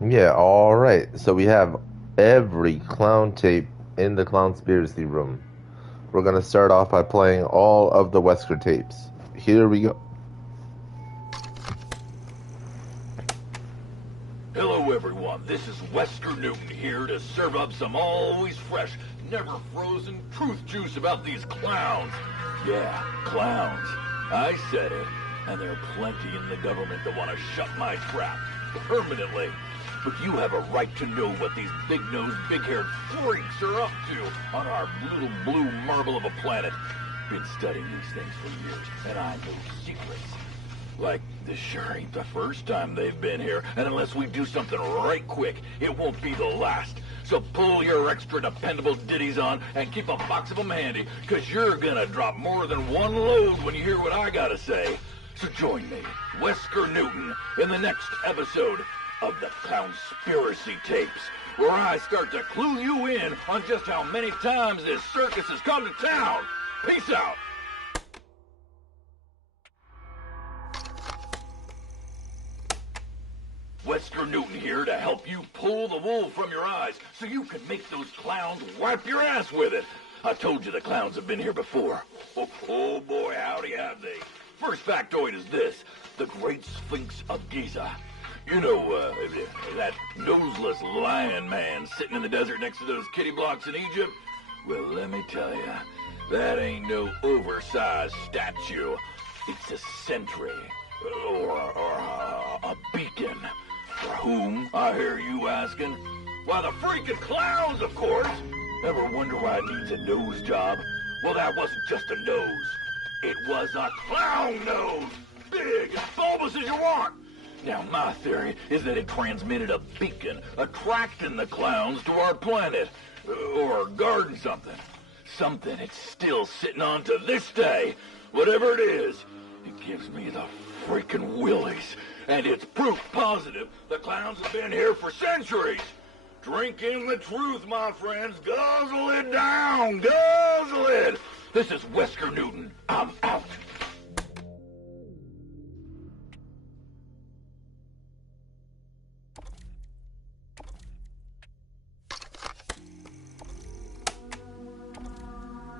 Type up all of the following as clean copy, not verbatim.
Yeah, all right. So we have every clown tape in the Klownspiracy Room. We're gonna start off by playing all of the Wesker tapes. Here we go. Hello everyone, this is Wesker Newton here to serve up some always fresh, never frozen truth juice about these clowns. Yeah, clowns. I said it, and there are plenty in the government that want to shut my trap permanently. But you have a right to know what these big-nosed, big-haired freaks are up to on our little blue marble of a planet. Been studying these things for years, and I know secrets. Like, this sure ain't the first time they've been here, and unless we do something right quick, it won't be the last. So pull your extra dependable ditties on and keep a box of them handy, because you're gonna drop more than one load when you hear what I gotta say. So join me, Wesker Newton, in the next episode of the Klownspiracy Tapes, where I start to clue you in on just how many times this circus has come to town. Peace out. Wesker Newton here to help you pull the wool from your eyes so you can make those clowns wipe your ass with it. I told you the clowns have been here before. Oh boy, howdy have they. First factoid is this: the Great Sphinx of Giza. You know, that noseless lion man sitting in the desert next to those kitty blocks in Egypt? Well, let me tell you, that ain't no oversized statue. It's a sentry, or a beacon. For whom, I hear you asking? Why, the freaking clowns, of course! Ever wonder why it needs a nose job? Well, that wasn't just a nose. It was a clown nose! Big, as bulbous as you want! Now, my theory is that it transmitted a beacon, attracting the clowns to our planet. Or guarding something. Something it's still sitting on to this day. Whatever it is, it gives me the freaking willies. And it's proof positive the clowns have been here for centuries. Drink in the truth, my friends. Guzzle it down. Guzzle it. This is Wesker Newton. I'm out.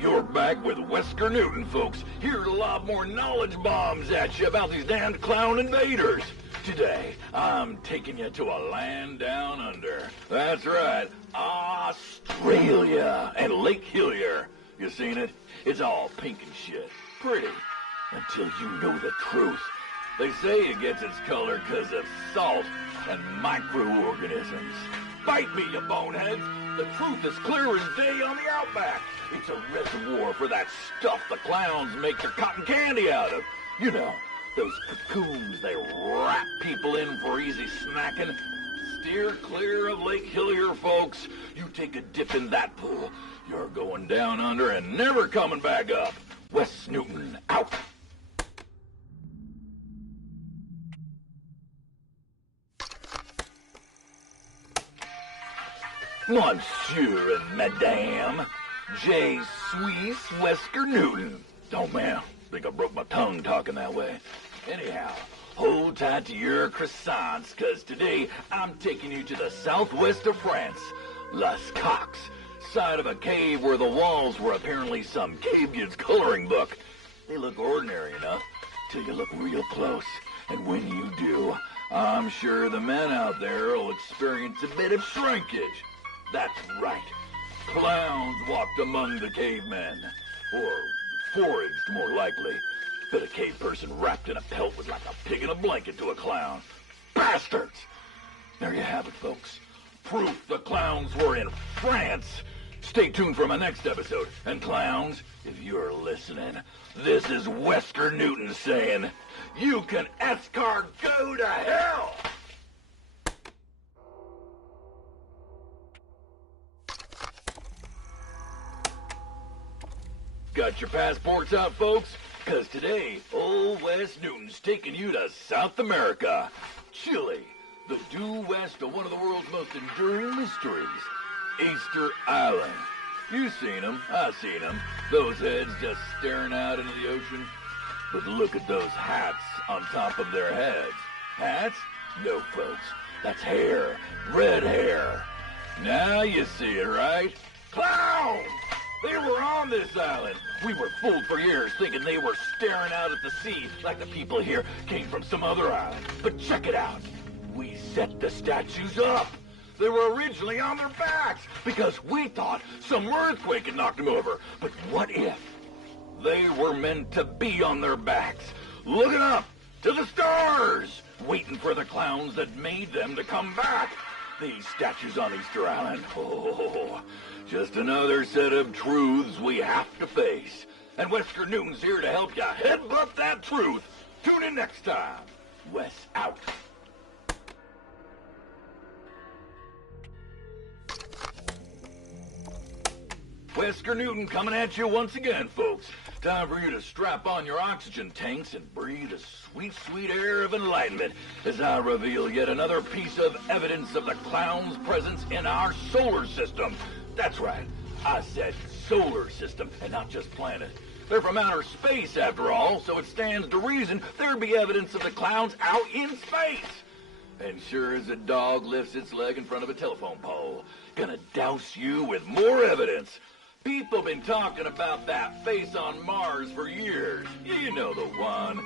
You're back with Wesker Newton, folks, here to lob more knowledge bombs at you about these damned clown invaders. Today, I'm taking you to a land down under. That's right, Australia and Lake Hillier. You seen it? It's all pink and shit. Pretty. Until you know the truth. They say it gets its color because of salt and microorganisms. Bite me, you boneheads. The truth is clear as day on the outback. It's a reservoir for that stuff the clowns make their cotton candy out of. You know, those cocoons they wrap people in for easy snacking. Steer clear of Lake Hillier, folks. You take a dip in that pool, you're going down under and never coming back up. Wes Newton, out. Monsieur and Madame, J. Suisse Wesker Newton. Oh man, think I broke my tongue talking that way. Anyhow, hold tight to your croissants, cause today I'm taking you to the southwest of France, Las Coques, side of a cave where the walls were apparently some cave kid's coloring book. They look ordinary enough till you look real close, and when you do, I'm sure the men out there will experience a bit of shrinkage. That's right. Clowns walked among the cavemen. Or foraged, more likely. But a cave person wrapped in a pelt was like a pig in a blanket to a clown. Bastards! There you have it, folks. Proof the clowns were in France. Stay tuned for my next episode. And clowns, if you're listening, this is Wesker Newton saying, you can escort go to hell! Got your passports out, folks? Because today, old Wes Newton's taking you to South America. Chile, the due west of one of the world's most enduring mysteries. Easter Island. You seen them, I seen them. Those heads just staring out into the ocean. But look at those hats on top of their heads. Hats? No, folks. That's hair. Red hair. Now you see it, right? Clowns! They were on this island. We were fooled for years thinking they were staring out at the sea like the people here came from some other island. But check it out. We set the statues up. They were originally on their backs because we thought some earthquake had knocked them over. But what if they were meant to be on their backs, looking up to the stars, waiting for the clowns that made them to come back? These statues on Easter Island. Oh, just another set of truths we have to face. And Wesker Newton's here to help you headbutt that truth. Tune in next time. Wes out. Wesker Newton coming at you once again, folks. Time for you to strap on your oxygen tanks and breathe the sweet, sweet air of enlightenment as I reveal yet another piece of evidence of the clown's presence in our solar system. That's right, I said solar system and not just planet. They're from outer space, after all, so it stands to reason there'd be evidence of the clowns out in space. And sure as a dog lifts its leg in front of a telephone pole, gonna douse you with more evidence. People been talking about that face on Mars for years. You know the one.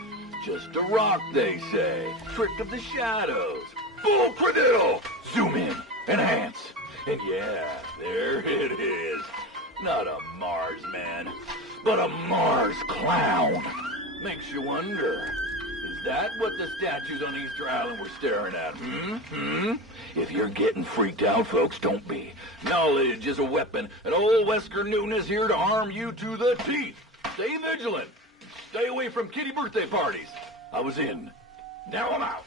Just a rock, they say. Trick of the shadows. Bull crediddle. Zoom in. Enhance. And yeah, there it is. Not a Mars man, but a Mars clown. Makes you wonder, is that what the statues on Easter Island were staring at? If you're getting freaked out, folks, don't be. Knowledge is a weapon, and old Wesker Newton is here to arm you to the teeth. Stay vigilant. Stay away from kiddie birthday parties. I was in. Now I'm out.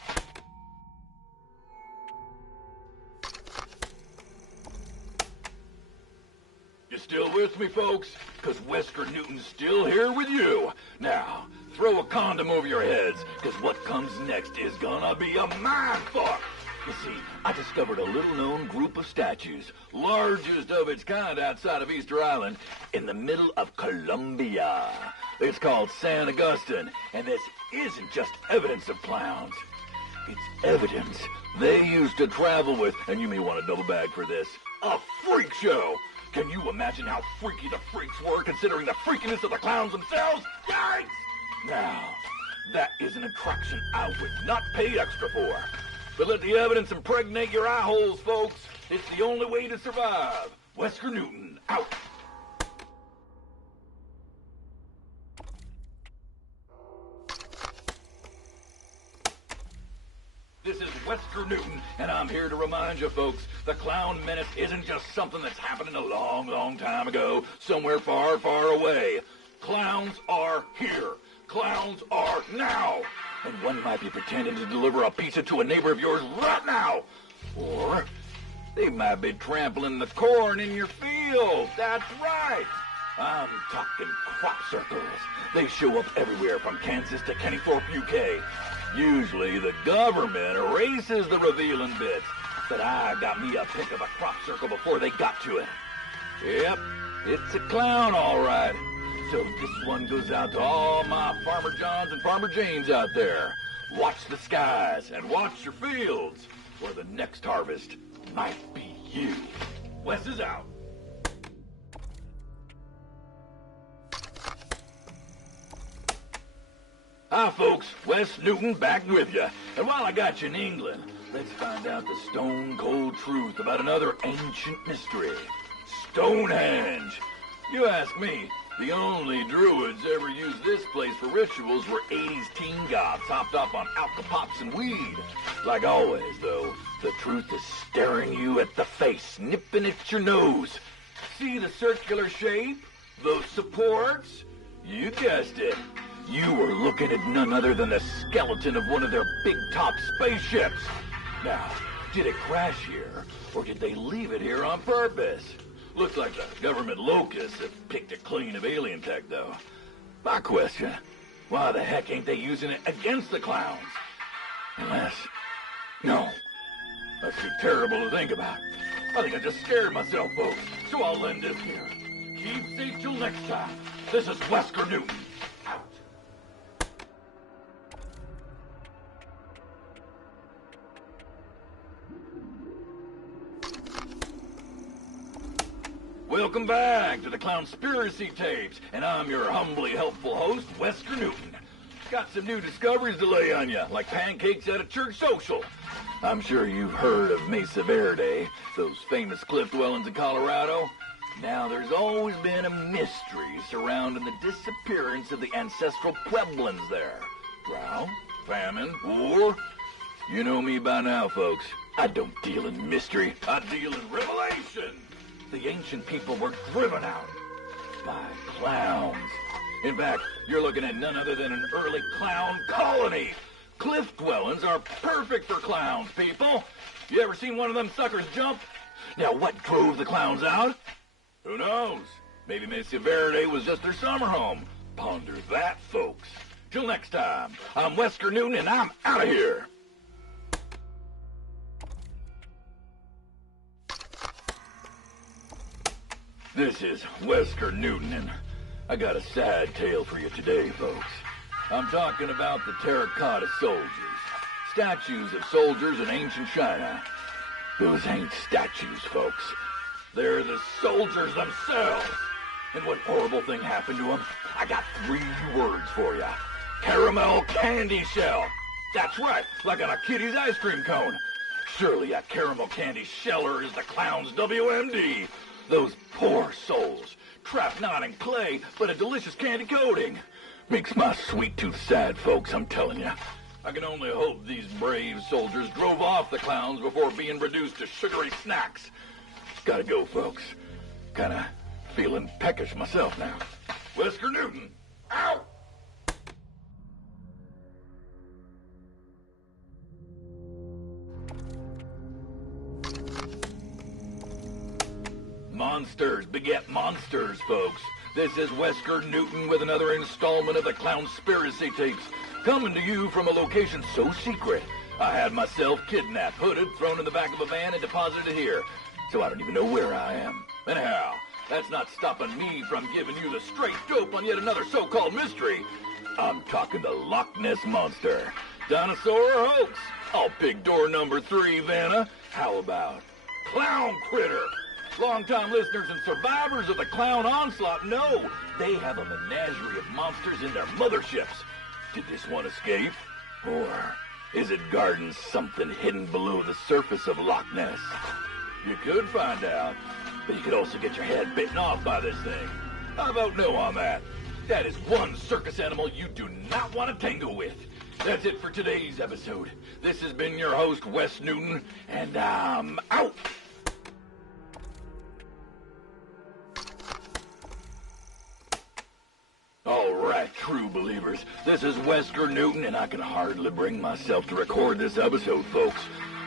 You still with me, folks? Because Wesker Newton's still here with you. Now, throw a condom over your heads, because what comes next is gonna be a mindfuck. You see, I discovered a little-known group of statues, largest of its kind outside of Easter Island, in the middle of Colombia. It's called San Agustin, and this isn't just evidence of clowns. It's evidence they used to travel with, and you may want a double bag for this, a freak show. Can you imagine how freaky the freaks were, considering the freakiness of the clowns themselves? Yikes! Now, that is an attraction I would not pay extra for. But let the evidence impregnate your eye holes, folks. It's the only way to survive. Wesker Newton, out. This is Wesker Newton, and I'm here to remind you, folks, the clown menace isn't just something that's happened a long, long time ago, somewhere far, far away. Clowns are here. Clowns are now. And one might be pretending to deliver a pizza to a neighbor of yours right now. Or they might be trampling the corn in your field. That's right. I'm talking crop circles. They show up everywhere from Kansas to Kennythorpe, UK. Usually the government erases the revealing bits, but I got me a pic of a crop circle before they got to it. Yep, it's a clown, all right. So this one goes out to all my Farmer Johns and Farmer Janes out there. Watch the skies and watch your fields, or the next harvest might be you. Wes is out. Hi, folks. Wes Newton back with you. And while I got you in England, let's find out the stone-cold truth about another ancient mystery. Stonehenge. You ask me, the only druids ever used this place for rituals were 80s teen goths hopped up on alka-pops and weed. Like always, though, the truth is staring you at the face, nipping at your nose. See the circular shape? Those supports? You guessed it. You were looking at none other than the skeleton of one of their big-top spaceships. Now, did it crash here, or did they leave it here on purpose? Looks like the government locusts have picked it clean of alien tech, though. My question, why the heck ain't they using it against the clowns? Unless... No. That's too terrible to think about. I think I just scared myself, folks, so I'll end this here. Keep safe till next time. This is Wesker Newton. Out. Welcome back to the Klownspiracy Tapes, and I'm your humbly helpful host, Wesker Newton. Got some new discoveries to lay on you, like pancakes at a church social. I'm sure you've heard of Mesa Verde, those famous cliff dwellings in Colorado. Now, there's always been a mystery surrounding the disappearance of the ancestral Pueblans there. Drought, famine, war. You know me by now, folks. I don't deal in mystery. I deal in revelation. The ancient people were driven out by clowns. In fact, you're looking at none other than an early clown colony. Cliff dwellings are perfect for clowns, people. You ever seen one of them suckers jump? Now, what drove the clowns out? Who knows? Maybe Mesa Verde was just their summer home. Ponder that, folks. Till next time, I'm Wesker Newton, and I'm out of here. This is Wesker Newton, and I got a sad tale for you today, folks. I'm talking about the terracotta soldiers. Statues of soldiers in ancient China. Those ain't statues, folks. They're the soldiers themselves. And what horrible thing happened to them? I got 3 words for you. Caramel candy shell. That's right, like on a kiddie's ice cream cone. Surely a caramel candy sheller is the clown's WMD. Those poor souls, trapped not in clay, but a delicious candy coating. Makes my sweet tooth sad, folks, I'm telling you. I can only hope these brave soldiers drove off the clowns before being reduced to sugary snacks. Gotta go, folks. Kinda feeling peckish myself now. Wesker Newton, out! Monsters beget monsters, folks. This is Wesker Newton with another installment of the Klownspiracy Tapes, coming to you from a location so secret, I had myself kidnapped, hooded, thrown in the back of a van, and deposited here. So I don't even know where I am. Anyhow, that's not stopping me from giving you the straight dope on yet another so-called mystery. I'm talking the Loch Ness Monster. Dinosaur or hoax? I'll pick door number 3, Vanna. How about Clown Critter? Long-time listeners and survivors of the clown onslaught know they have a menagerie of monsters in their motherships. Did this one escape? Or is it guarding something hidden below the surface of Loch Ness? You could find out, but you could also get your head bitten off by this thing. How about no on that? That is one circus animal you do not want to tangle with. That's it for today's episode. This has been your host, Wes Newton, and I'm out! Alright, true believers, this is Wesker Newton, and I can hardly bring myself to record this episode, folks.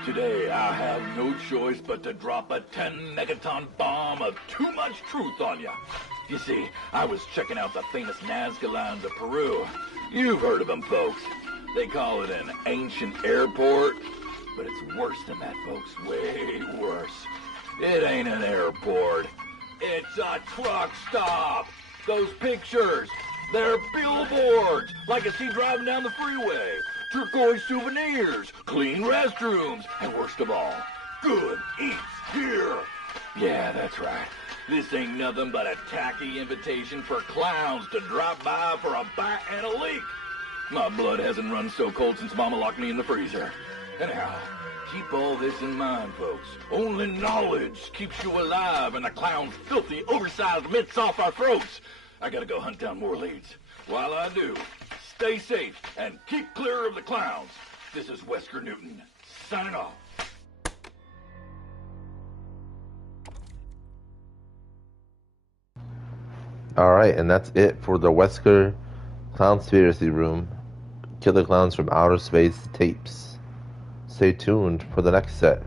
Today, I have no choice but to drop a 10-megaton bomb of too much truth on you. You see, I was checking out the famous Nazca Lines of Peru. You've heard of them, folks. They call it an ancient airport, but it's worse than that, folks. Way worse. It ain't an airport. It's a truck stop. Those pictures, they're billboards, like I see driving down the freeway. Turquoise souvenirs, clean restrooms, and worst of all, good eats here. Yeah, that's right. This ain't nothing but a tacky invitation for clowns to drop by for a bite and a leak. My blood hasn't run so cold since Mama locked me in the freezer. Anyhow, keep all this in mind, folks. Only knowledge keeps you alive, and the clown's filthy, oversized mitts off our throats. I gotta go hunt down more leads. While I do, stay safe and keep clear of the clowns. This is Wesker Newton, signing off. Alright, and that's it for the Wesker Klownspiracy Room Killer Clowns from Outer Space Tapes. Stay tuned for the next set.